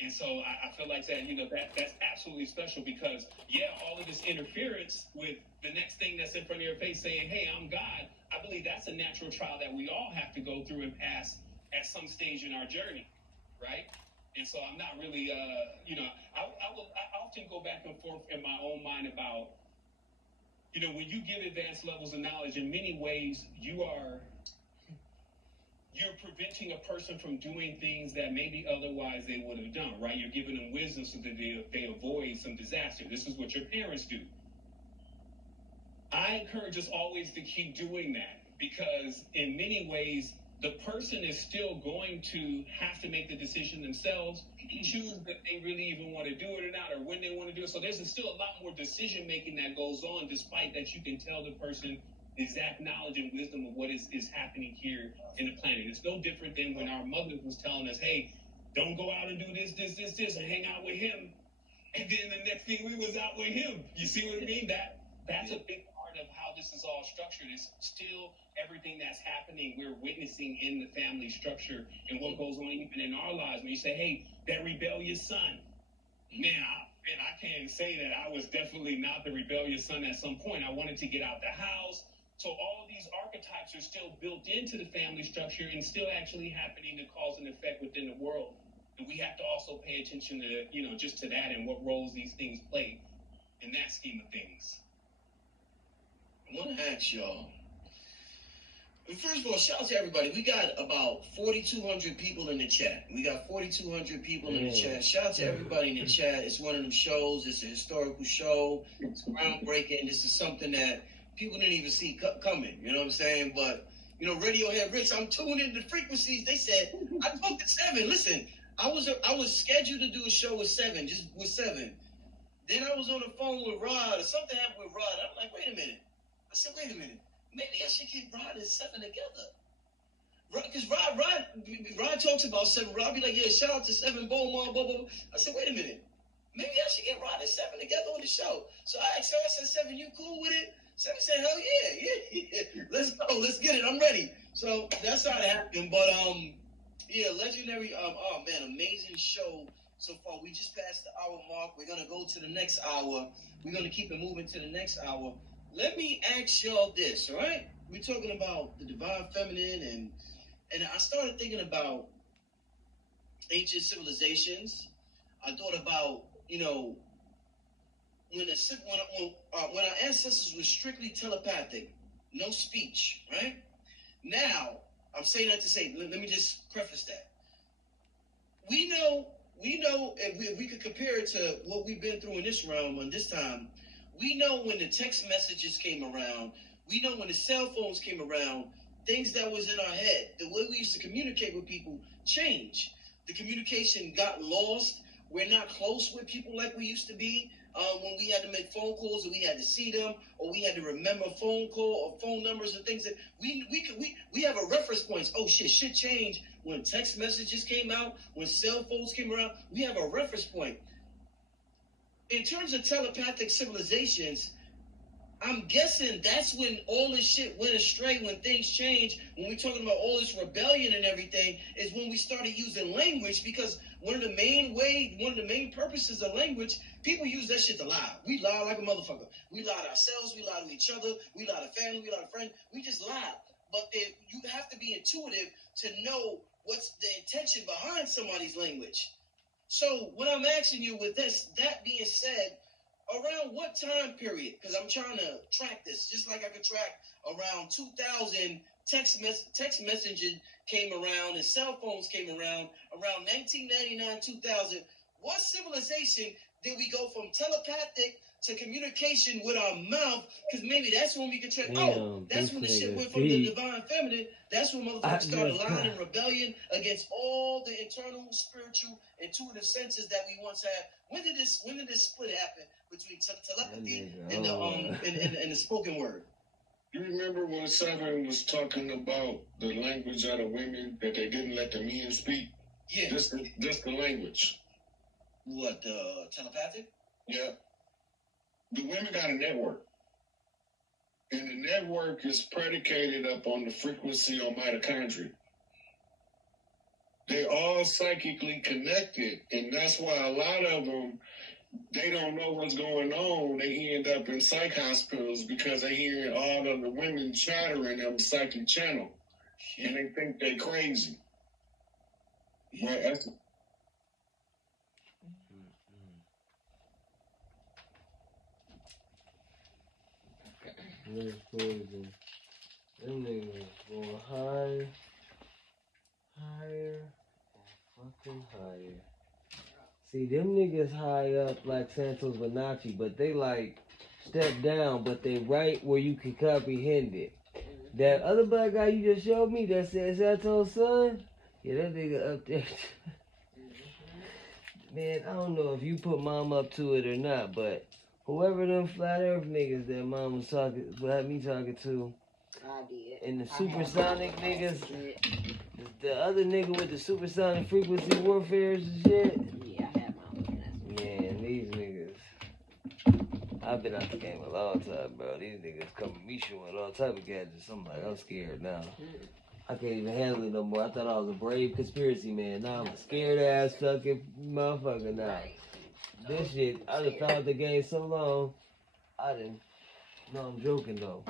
And so I feel like that, that's absolutely special because, yeah, all of this interference with the next thing that's in front of your face saying, hey, I'm God, I believe that's a natural trial that we all have to go through and pass at some stage in our journey, right? And so I'm not really, I often go back and forth in my own mind about, when you give advanced levels of knowledge, in many ways, you're preventing a person from doing things that maybe otherwise they would have done, right? You're giving them wisdom so that they avoid some disaster. This is what your parents do. I encourage us always to keep doing that because in many ways, the person is still going to have to make the decision themselves, choose if they really even want to do it or not, or when they want to do it. So there's still a lot more decision making that goes on, despite that you can tell the person exact knowledge and wisdom of what is happening here in the planet. It's no different than when our mother was telling us, hey, don't go out and do this, and hang out with him. And then the next thing we was out with him. You see what I mean? That's a big part of how this is all structured. It's still everything that's happening we're witnessing in the family structure and what goes on even in our lives. When you say, hey, that rebellious son. Now, and I can say that I was definitely not the rebellious son at some point. I wanted to get out the house. So all of these archetypes are still built into the family structure and still actually happening to cause an effect within the world. And we have to also pay attention to, just to that and what roles these things play in that scheme of things. I want to ask y'all. First of all, shout out to everybody. We got about 4,200 people in the chat. We got 4,200 people in the chat. Shout out to everybody in the chat. It's one of them shows. It's a historical show. It's groundbreaking. This is something that people didn't even see coming. You know what I'm saying? But, Radiohead Rich, I'm tuned into the frequencies. They said, I talked to 7. Listen, I was scheduled to do a show with 7, just with 7. Then I was on the phone with Rod, or something happened with Rod. I'm like, wait a minute. I said, wait a minute. Maybe I should get Rod and 7 together. Because Rod talks about 7. Rod be like, yeah, shout out to 7, blah, blah, blah, blah. I said, wait a minute. Maybe I should get Rod and 7 together on the show. So I asked her, I said, 7, you cool with it? 7 said, hell yeah. Let's go. Let's get it. I'm ready. So that's how it happened. But, legendary, amazing show so far. We just passed the hour mark. We're going to go to the next hour. We're going to keep it moving to the next hour. Let me ask y'all this, all right? We're talking about the divine feminine, and I started thinking about ancient civilizations. I thought about, when our ancestors were strictly telepathic, no speech, right? Now, I'm saying that to say, let me just preface that. We know, if we could compare it to what we've been through in this realm on this time, we know when the text messages came around, we know when the cell phones came around, things that was in our head, the way we used to communicate with people changed. The communication got lost. We're not close with people like we used to be when we had to make phone calls and we had to see them, or we had to remember phone call or phone numbers and things that we have a reference points. Oh shit changed when text messages came out, when cell phones came around. We have a reference point. In terms of telepathic civilizations, I'm guessing that's when all this shit went astray, when things changed, when we're talking about all this rebellion and everything, is when we started using language, because one of the main purposes of language, people use that shit to lie. We lie like a motherfucker. We lie to ourselves, we lie to each other, we lie to family, we lie to friends, we just lie. But you have to be intuitive to know what's the intention behind somebody's language. So what I'm asking you with that being said, around what time period? Because I'm trying to track this, just like I could track around 2000, text messaging came around and cell phones came around 1999, 2000. What civilization did we go from telepathic to communication with our mouth? Because maybe that's when we could track. That's when the shit went from the divine feminine. That's when motherfuckers started lying in rebellion against all the internal, spiritual, intuitive senses that we once had. When did this split happen between telepathy and the spoken word? You remember when 7 was talking about the language of the women that they didn't let the men speak? Yeah. Just the language. What, telepathic? Yeah. The women got a network. And the network is predicated upon the frequency on mitochondria. They all all psychically connected, and that's why a lot of them, they don't know what's going on. They end up in psych hospitals because they hearing all of the women chattering on the psychic channel, and they think they crazy. Well, that's That's crazy. Them niggas going higher, higher, and fucking higher. See, them niggas high up like Santos Bonacci, but they like step down, but they right where you can comprehend it. That other black guy you just showed me that said Santos' son, yeah, that nigga up there. Man, I don't know if you put mom up to it or not, but whoever them flat earth niggas that mom was talking, had me talking to, I did. and the supersonic niggas, the other nigga with the supersonic frequency warfares and shit. Yeah, I had my own. Man, these niggas. I've been out the game a long time, bro. These niggas come to me showing all type of gadgets. I'm like, I'm scared now. I can't even handle it no more. I thought I was a brave conspiracy man. Now I'm a scared ass fucking motherfucker now. This shit, I done found the game so long. I didn't. No, I'm joking though.